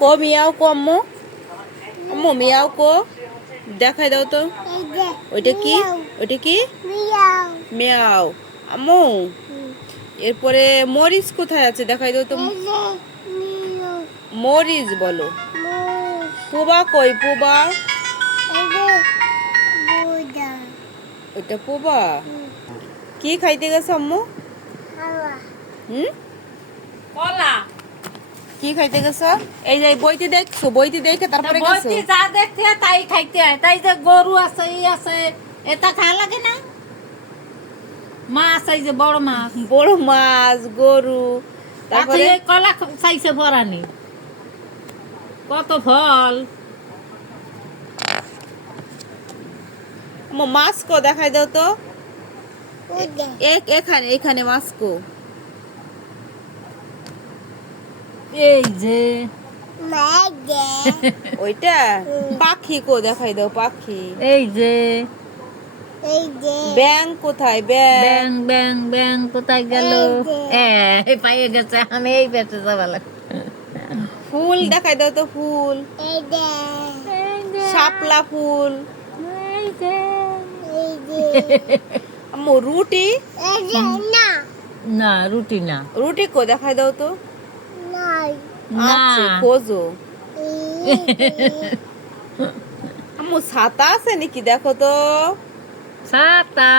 কো Miao কো আম্মু, আম্মু Miao কো, দেখাই দাও তো। ওইটা কি? ওইটা কি? মিয়াও। আম্মু এরপরে মরিচ কোথায় আছে দেখাই দাও তো। মরিচ বলো। পুবা কই? পুবা ওইটা পুবা। কি খাইতে গেছে আম্মু? হুম, কলা। কি খাইতে গেছো? এই যে বইতে দেখছো, বইতে দেখে তারপরে গেছো। বইতে যা দেখতে হয় তাই খাইতে হয়। তাই যে গরু আছে ই আছে এটা খাওয়া লাগে না? মাছ এই যে বড় মাছ। বড় মাছ, গরু, তারপরে তারপরে কলা চাইছে পরানি। কত ফল। আম্মু মাছ কো দেখাই দাও তো। এখানে এখানে মাছ কো। এই যে ওইটা পাখি কো দেখাই দাও। পাখি। এই যে ব্যাং কোথায়? ব্যাং। ব্যাং ব্যাং ব্যাং কোথায় গেল? এই পাইয়ে গেছে। আমি এই পেটে যাবা লাগে। ফুল দেখাই দাও তো। ফুল, শাপলা ফুল। আম্মু রুটি। না রুটি না। রুটি কো দেখাই দাও তো। না আছে, খোঁজো। আম্মু ছাতা আছে নাকি দেখো তো। ছাতা।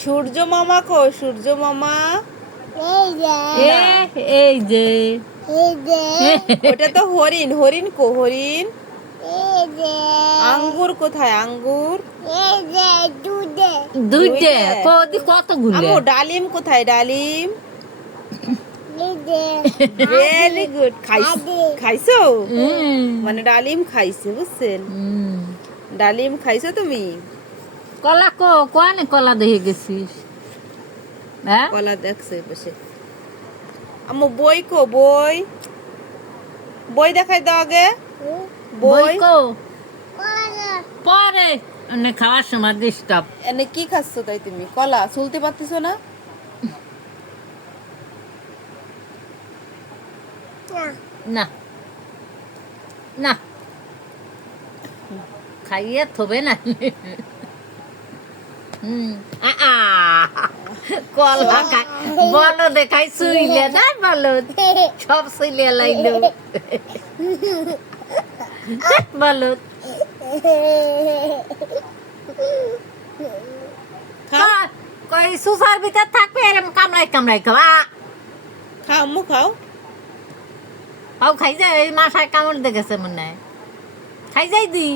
সূর্য মামা কো? সূর্য মামা। এই যে ওটা তো হরিণ। হরিণ কো? হরিণ। আঙ্গুর কোথায়? আঙ্গুর। দুইটা কতগুলো? আম্মু ডালিম কোথায়? ডালিম। Very good. খাইছো? মানে ডালিম খাইছে, বুঝছেন? ডালিম খাইছো তুমি? কলা কোয়ানে কলা দেখে গেছিস? হ্যাঁ কলা দেখছো বসে। আম্মু বই কো? বই। বই দেখাই দাও আগে। বই বই। পরে মানে খাওয়ার সময় ডিস্টার্ব। এনে কি খাচ্ছ তাই তুমি? কলা চলতে পারতেছো না? না না খাইয়ে থবে না। কলা খাই বলো দেখাই শুইলে না বলো সব শুইলে লাইলো বলো কই সুসার ভিতর থাকবে এরম কামড়াই কামড়াই খাওয়া। খাও আম্মু খাও। খাই যায় মাথায় কামড় দেখেছে মনে হয় খাই যাই দি।